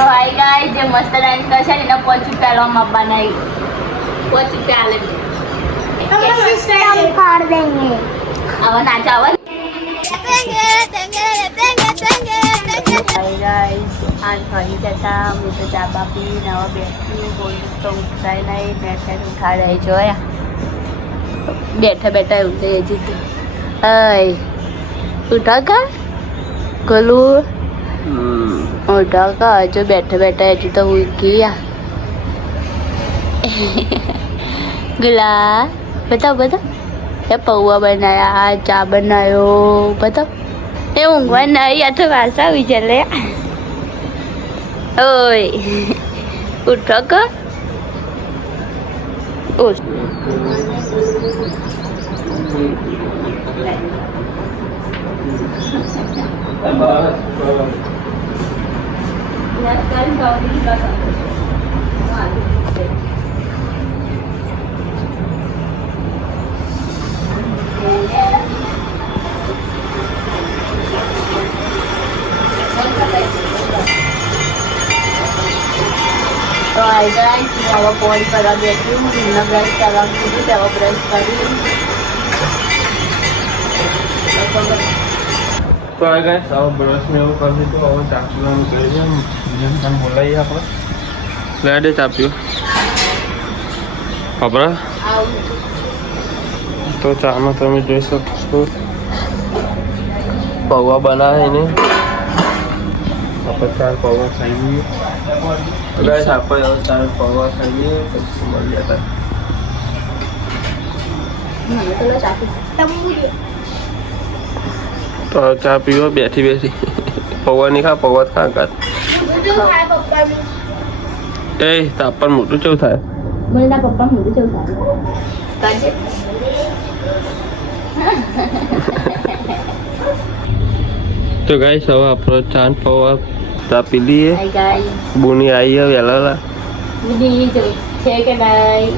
तो hi guys જે મસ્ત ડાન્સ કરશે ને એના 5 રૂપિયા લોમાં બનાવી 5 રૂપિયા આલે सिस्टम फाड़ देंगे अब नाचा अब हाय गाइस आज खाई जता मुझे चाबा पी नवा बैठी बोल तो उठाई नहीं बैठे उठा रही जो है बैठा बैठा उठे जीत हाय उठा का गोलू उठा का जो बैठे बैठा है तो हुई किया गुला बताओ बताओ ये पौवा बनाया चा बनायो बताओ ये ऊँगवा नहीं या तो वासा भी चले ओए उठो का उठ तो आई गाइस હવે પોલ પર બેઠી હું ના બ્રશ કરવાનું કીધું તો બ્રશ કરી તો આ ગાઈસ હવે બ્રશ ને એવું કરી દીધું હવે ચા પીવાનું કરી જેમ તમે બોલાવીએ આપણે લેડે ચા પીઓ ખબર તો ચામાં તમે જોઈ શકશો પૌવા બનાવીને આપણે 4 પૌવા ખાઈએ ગાઈસ આપણે હવે 4 પૌવા ખાઈએ પછી મળીએ તો ચા પીવો બેઠી બેઠી પૌવા નહીં ખા પૌવા ખા કાત એ તાપણ મોટું ચેવું થાય બોલના પપ્પા મોટું ચેવું થાય કાજે તો ગાઈસ હવે આપણો ચાંદ પૌવા ચા પી લઈએ બુની આવી હવે વહેલા બુની જો છે કે નહીં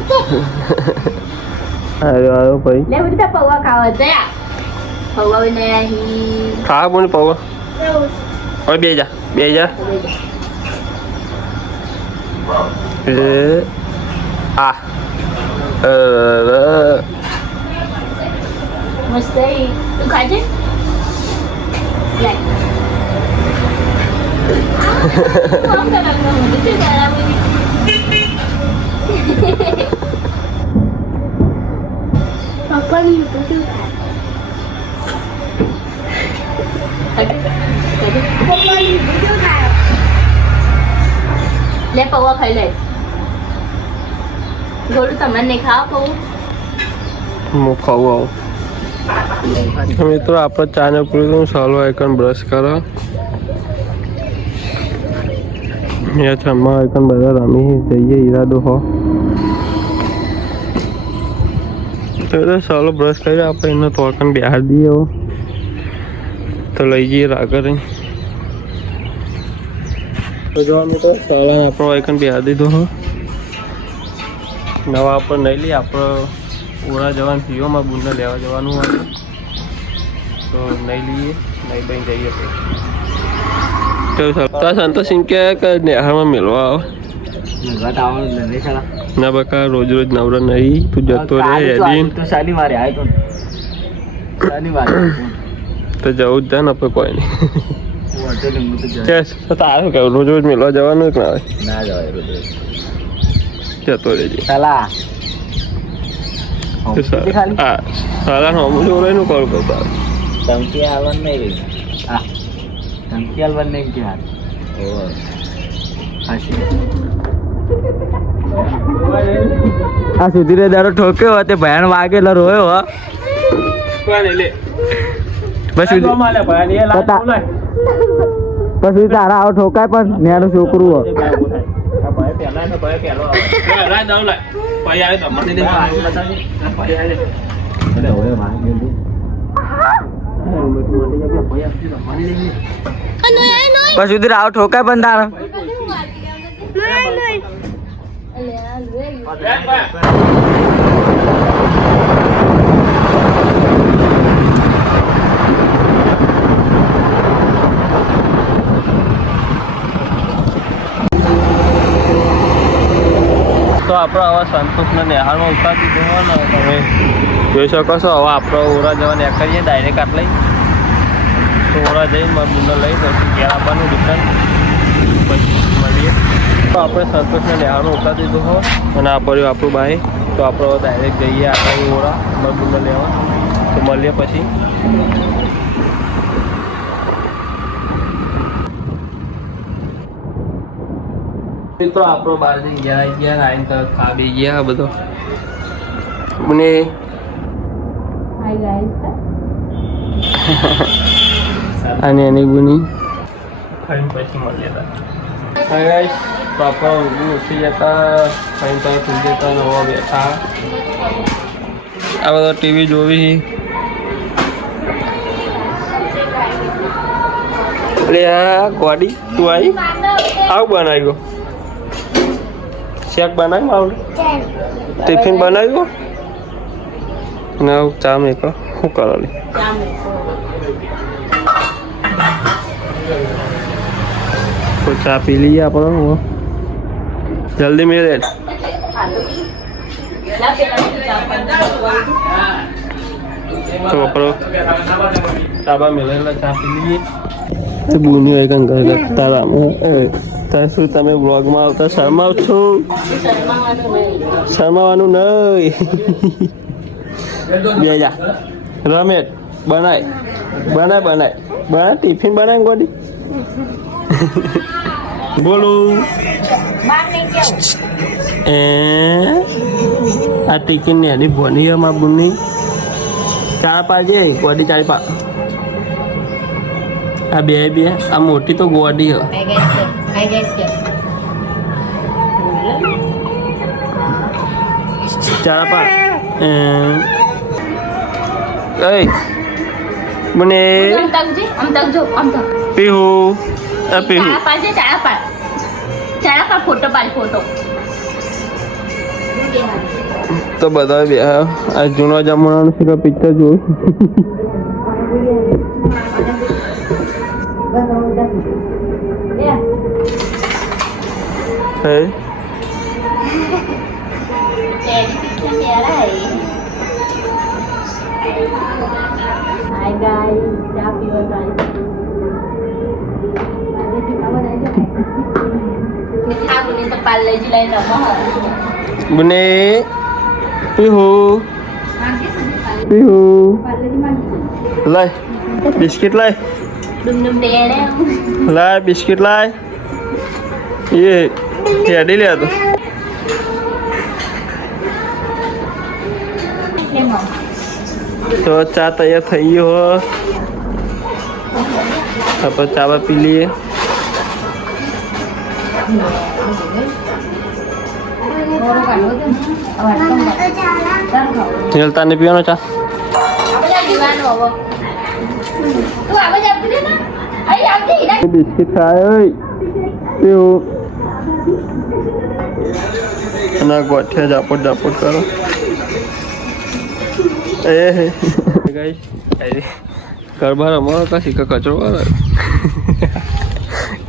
આવ્યો ભાઈ લે બુની પૌવા ખાવા છે પૌવા ને અહીં ખા બુની પૌવા હવે બે જા આ મસ્ત તું ખાજે લે हम का लगना मुझे जरा मुझे पापा नहीं तो क्यों पापा नहीं तो क्यों खाया ले पौवा खाई ले गोलू तमन ने खा पौवा હું ખાવું આવું મિત્રો આપણે ચાને પૂરું સાલો આઈકન બ્રશ કરો અહીંયા છામાં આઈકન બધા રમી જઈએ ઈરાદો હો તો સાલો બ્રશ કરી આપણે એને તોકન બહાર દઈએ તો લઈ જઈએ આગળ તો જોવા મિત્રો સાલા આપણો આઈકન બહાર દીધો હો નવા આપણે નહીં લઈએ આપણે ઓરા જવાનું પીઓમાં બુંદા લેવા જવાનું હોય તો નહીં લઈએ નહીં બની જઈએ તો સંતોષિંગ કે નેહામાં મેળવા આવો ના બકા રોજ રોજ નવરા નહીં તું જતો રહે એડિન તો શનિવારે આવ્યો તો જવું જ જાય ને આપણે કોઈ નહીં તારું કેવું રોજ રોજ મેળવા જવાનું જ ના જવાય રોજ જતો રહેજે સાલા સાલા હમું જોડાયનું કોલ કરતા ધમકી આવવાનું નહીં રહી હા ધમકી આવવાનું નહીં કે હાથ આ સુધીરે દારો ઠોક્યો તે ભયાન વાગેલો રોયો હો પછી તારા આવો ઠોકાય પણ નેનું છોકરું હો પછી ઉધર આવો ઠોકાય પણ તારા તો આપણે હવે સંતોષના નેહાળમાં ઉતારી દીધો હોય ને તમે જોઈ શકો છો. હવે આપણે ઓરા જવા ને કરીએ ડાયરેક્ટ આટલે તો ઓરા જઈને મારા બુનને લઈ પછી ઘેર આવવાનું રિટર્ન પછી મળીએ. તો આપણે સંતોષના નેહાળમાં ઉતારી દીધો હોય અને આ પડ્યું આપણું બાઈ તો આપણે ડાયરેક્ટ જઈએ આગળ ઓરા મારા બુનને લેવા તો મળીએ પછી. તો આપણો બહાર જઈને ઘેર આવી ગયા આવીને તરત ખા બી ગયા બધો મને અને એની બુની ખાઈને પછી મળી જતા. હા ગાઈસ તો આપણે ઊંઘી ઉઠી જતા ખાઈને તરત ઉઠી જતા નવા બેઠા આ બધા ટીવી જોવી. અરે આ ગોડી તું આવી આવું બનાવ્યું શેક બનાવ્યું આવડે ટિફિન બનાવ્યું ને ચા મેકો શું કરો લે તો ચા પી લઈએ આપણે જલ્દી મેળે તો આપણો ચાબા મેળેલા ચા પી લઈએ. બુની હોય કંઈ ઘર તારા શું તમે બ્લોગમાં આવતા શરમાવ છો? શરમાવાનું નહીં. બે જા રમેટ બનાય ટિફિન બનાય ગોડી બોલું આ ટિફિન ને એની ભોની અમાર બુની ચાર પાજે ગોડી ચાર પા આ બે આ મોટી તો ગોડી હ ચાર પા મને પીહુ પીહુ ફોટો તો બધા બે આ જૂનો જમાનાનું છે પિક્ચર જોયું. હે બને પીહુ લાય બિસ્કિટ લાય બિસ્કિટ લાય એ હેડી લે તો ચા તૈયાર થઈ ગયો આપણે ચાવા પી લઈએ. તાને પીવાનો ચા બિસ્કિટ ખાય અને ગોઠિયા ઝાપટ કરો ગરબા રમવાનો કશી કચરો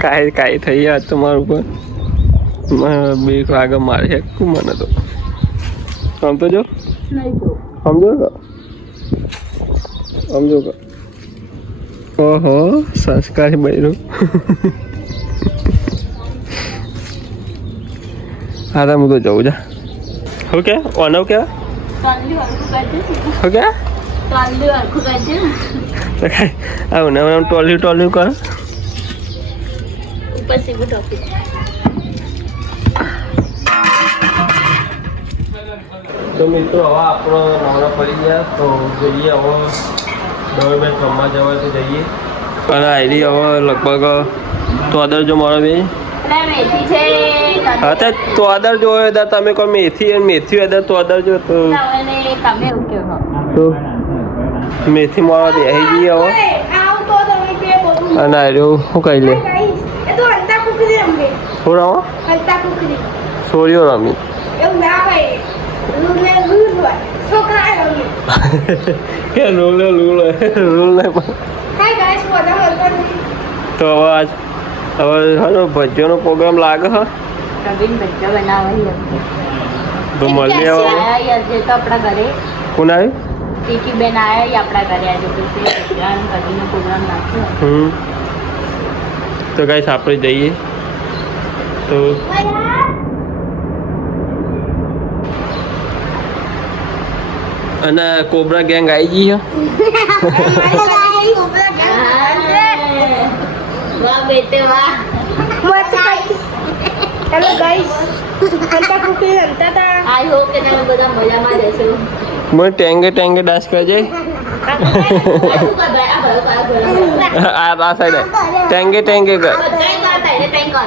કાંઈ થઈ ગયા તમારા ઉપર બે આગળ મારે છે મને તો સમજો જો સમજો ઓહો સંસ્કારી બન્યું. હા હું તો જવું જા હો કે ઓનવ કે હો કે આવું ને ટોલ્યું કરો તો મિત્રો હવે આપણો નવરા પડી ગયા તો જઈએ હવે દોડ મેચ રમવા જવા તો જઈએ અને આઈડી હવે લગભગ તોદર જો મારો બે હા તો તોદર જો હોય તમે કહો મેથી હોય તોદર જો તો મેથી મારો બેસી જઈએ હવે અને આર્યું શું કહી લે શું રમો સોરીઓ રમી કે રૂલ નહીં તો હવે હાલો ભજીયાનો પ્રોગ્રામ લાગે હા પ્રવીણ ભજીયા બનાવે તો મળીએ હવે. યાર જે તો આપણા ઘરે કોણ આવ્યું? ટીકી બેન આયા ઈ આપણા ઘરે આજે તો તે ભજન કઢીનો પ્રોગ્રામ નાખ્યો. તો ગાઈસ આપણે જઈએ તો અને કોબરા ગેંગ આવી ગઈ છે. વાહ બેટે વાહ. હેલો ગાઈસ કંટા કુકી રમતા હતા આઈ હોપ કે તમે બધા મજામાં જ હશો. મને ટેંગે ટેંગે ડાન્સ કરજે. આ શું કર ભાઈ? આ ભરો આ સાઈડ ટેંગે ટેંગે કર. બધાય કરતા એટલે કંઈ કરો.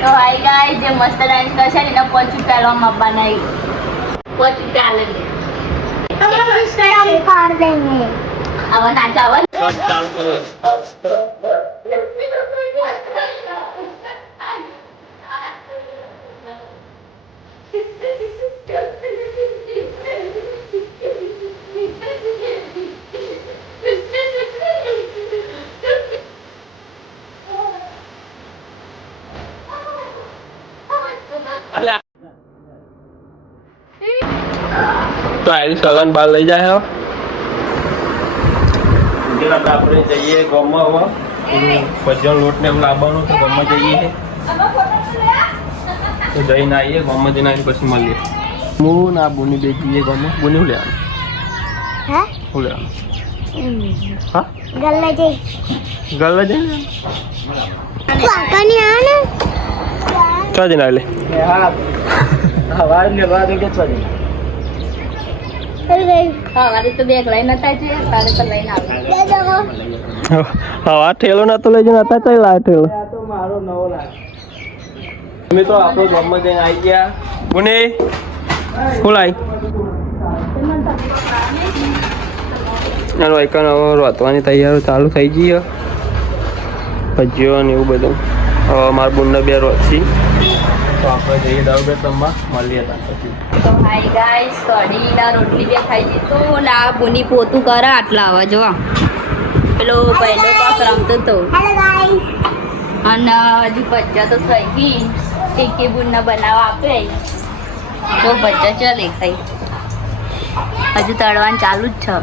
તો હાય ગાઈસ જે મસ્ત ડાન્સ કરશે ને એના 5 રૂપિયા લોમ આપવાના 5 રૂપિયા લે આવા નાચાવા તો આરી સગન બાર લઈ જાય આપણે જઈએ ગામમાં હવે ભજન લોટ ને એમ લાવવાનું તો ગામમાં જઈએ તો જઈને આવીએ ગામમાં જઈને આવીને પછી મળીએ. હું ના બોની બે જઈએ ગામમાં. બોની શું લેવાનું? શું લેવાનું? હા ગલ્લા જઈ ગલ્લા જઈને કાકાની આ ને ચા જઈને આવે હા વારે તો બેગ લઈને નતા જોઈએ તારે તો લઈને આવે હવા ઠેલો નતો લઈ જઈને હતા ચાલ આ ઠેલો મિત્રો આપણો ગામમાં જઈને આવી ગયા. કોને શું લાઈ વાયકાન હવે રોતવાની તૈયારી ચાલુ થઈ ગઈ. ભજીયો ને એવું બધું હવે મારા બુનને બે રોતથી તો આપણે જઈએ દારૂ બે રમવા. મળીએ ત્યાં પછી. તો હાય ગાઈસ કઢીના રોટલી બે ખાઈ દીધું ને આ બુની પોતું કરે આટલા આવા જો પેલો પહેલો પાક રમતો તો હેલો ગાઈસ અને હજુ ભજીયા તો થઈ ગઈ ટીકી બુનને બનાવવા આપે તો ભજીયા ચાલે ખાઈ હજુ તળવાનું ચાલુ જ છે.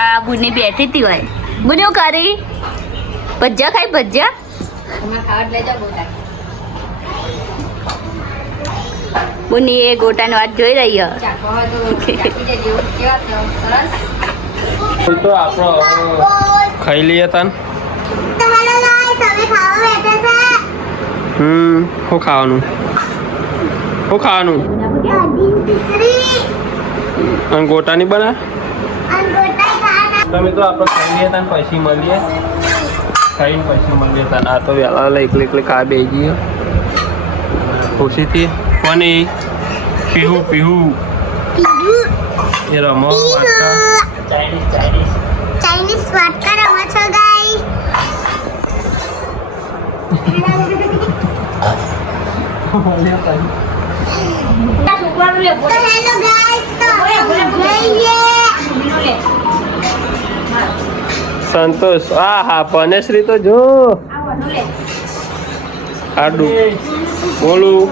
આ બુની બેઠી હતી હોય બુની હું કરી ભજીયા ખાઈ ભજીયા બુની એ ગોટાની વાત જોઈ રહી છે. તો આપણો ખાઈ લઈએ તાન. તો હેલો ગાઈસ અમે ખાવા બેઠા છે શું ખાવાનું? શું ખાવાનું? કઢી ખીચડી અને ગોટાની બના. અને ગોટાઈ ખાના તો મિત્રો આપણે ખાઈ લઈએ તાન પછી મળીએ. ખાઈને પછી મળીએ તાન. આ તો વહેલા એકલી એકલી ખા બે ગઈ ખુશીથી. કોની પીહુ પીહુ એ રમો વાટકા ચાઇનીઝ વાટકા રમો છો ગાઈસ તો હેલો ગાઈસ તો જઈએ સંતોષ. હા પનેશ્રી તો જો આડું બોલું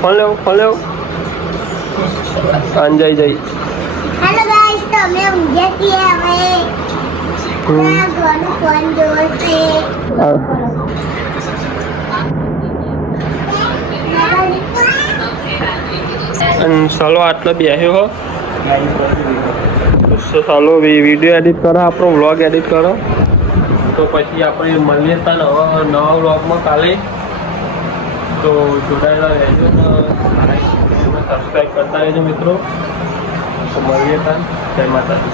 ફોન લેવો અંજય જઈ. હેલો ગાઈસ તો અમે ઊંઘ્યા છીએ હવે ઘરનું ફોન જોવો છે ચાલો આટલો બેસ્યો હો. ચાલો વિડીયો એડિટ કરો, આપણો વ્લોગ એડિટ કરો. તો પછી આપણે મળીએ ત્યાં નવા વ્લોગમાં કાલે. તો જોડાયેલા રહેજો ને સબસ્ક્રાઈબ કરતા રહેજો મિત્રો. તો મળીએ ત્યાં. જય માતાજી.